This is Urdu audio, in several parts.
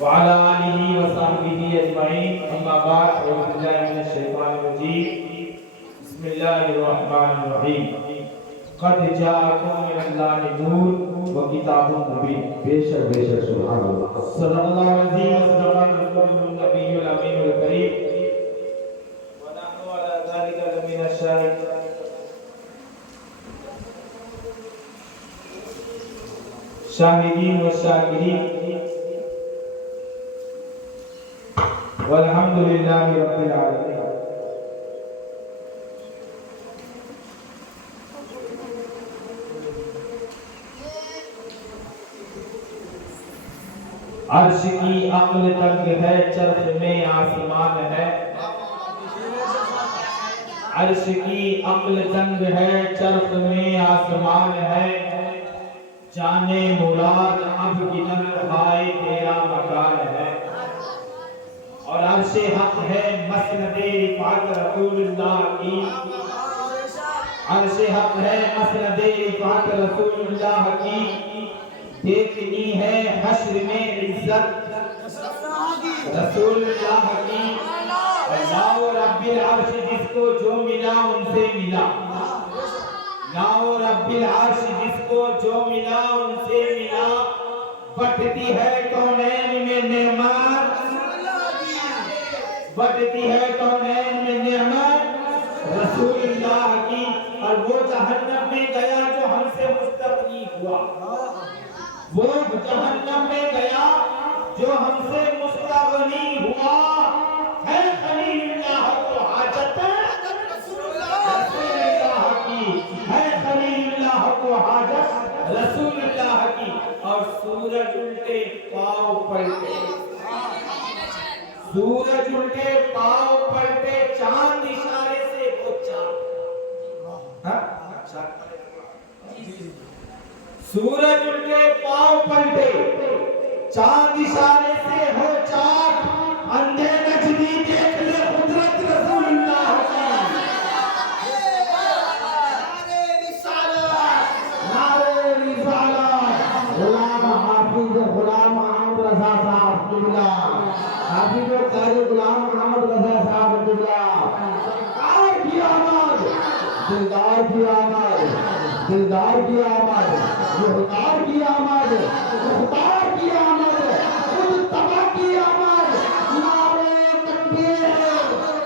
وعلى آله وصحبه أجمعين أما بعد أعوذ بالله من الشيطان الرجيم بسم الله الرحمن الرحيم قد جاءكم من الله نور وكتاب مبين بے شک سبحان اللہ صدق الله العظيم وصدق رسوله النبي الأمين الكريم ونحن على ذلك لمن الشاهدين شاهدين والشاكرين والحمد لله رب العالمين عرش کی عقل تنگ ہے چرخ میں آسمان ہے عرش کی عقل تنگ ہے چرخ میں آسمان ہے جانے مراد اب گنر ہائے تیرا مکان ہے اور عرش حق ہے مسند رفعت رسول اللہ کی عرش حق ہے مسند رفعت رسول اللہ کی دیکھنی ہے حشر میں عزت رسول اللہ کی اللہ رب العرش جس کو جو ملا ان سے ملا ناؤ رب العرش جس کو جو ملا ان سے ملا بٹتی ہے کونین میں نعمت بٹتی ہے کونین میں نعمت رسول اللہ کی اور وہ جہنم میں گیا جو ہم سے مستغنی ہوا وہ جہنم میں گیا جو ہم سے مستغنی ہوا ہے خلیل اللہ کو حاجت رسول اللہ کی ہے خلیل اللہ کو حاجت رسول اللہ کی اور سورج الٹے پاؤں پلٹے سورج الٹے پاؤں پلٹے چاند اشارے سے وہ چاند سورج الٹے پاؤں پلٹے چاند اشارے سے ہو چاک اندھے نجدی دیکھ لے قدرت رسول اللہ کی نعرے رسالت غلام حافظ غلام محمد رضا صاحب قبلہ حافظ و قاری غلام محمد رضا صاحب قبلہ سرکار کی آمد دلدار کی آمد دلدار کی آمد مختار کی آمد مختار کی آمد خود تبا کی آمد نعرے تکبیر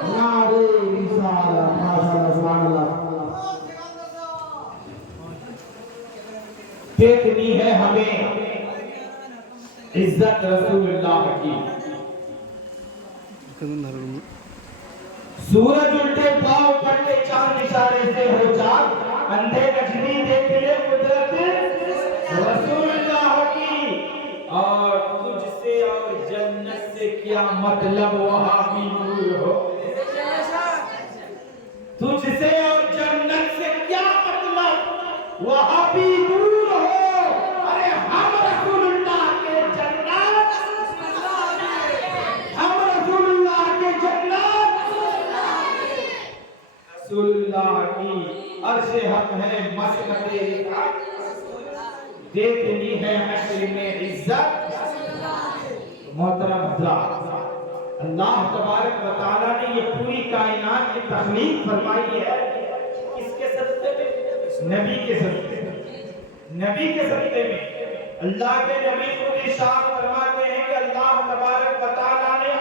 نعرے رسالت ماشاءاللہ سبحان اللہ دیکھنی ہے ہمیں عزت رسول اللہ کی سورج الٹے پاؤں پلٹے چاند اشارے سے ہو چاک اندھے نجدی دیکھ لے قدرت رسول اللہ کی اور تجھ سے اور جنت سے کیا مطلب وہاں بھی دور ہو تجھ سے اور جنت سے کیا مطلب وہاں بھی دور ہو ارے ہم رسول اللہ کے جنت ہم رسول اللہ کے جنت رسول اللہ کی عرش حق ہے مسند رفعت دیکھنی ہے حشر میں عزت محترم حضرات اللہ تبارک و تعالیٰ نے یہ پوری کائنات کی تخلیق فرمائی ہے کس کے صدقے میں نبی کے صدقے میں نبی کے صدقے میں اللہ کے نبی خود ارشاد فرماتے ہیں کہ اللہ تبارک و تعالیٰ نے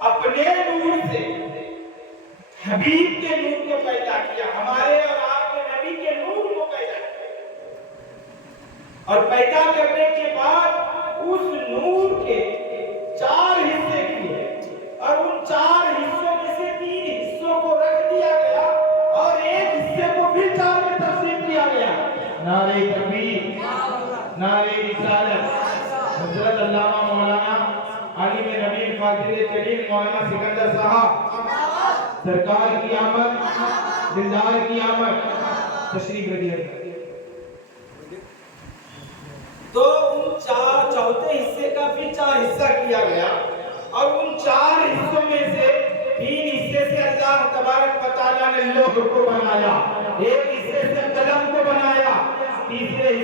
اپنے نور سے حبیب کے نور کو پیدا کیا ہمارے اور آپ کے نبی کے نور کو پیدا کیا اور پیدا کرنے کے بعد اس نور کے 4 حصے کیے اور ان 4 حصوں میں سے 3 حصوں کو رکھ دیا گیا اور ایک حصے کو پھر 4 میں تقسیم کیا گیا نعرہ تکبیر نعرہ رسالت حضرت علامہ مولانا عالم نبی فاضل کریم مولانا سکندر صاحب سرکار کی آمد دلدار کی آمد تشریف رکھیے تو ان 4 چوتھے حصے کا بھی 4 حصہ کیا گیا اور ان 4 حصوں میں سے 3 حصے سے اللہ تبارک و تعالیٰ نے لوح کو بنایا ایک حصے سے قلم کو بنایا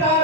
4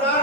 7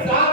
7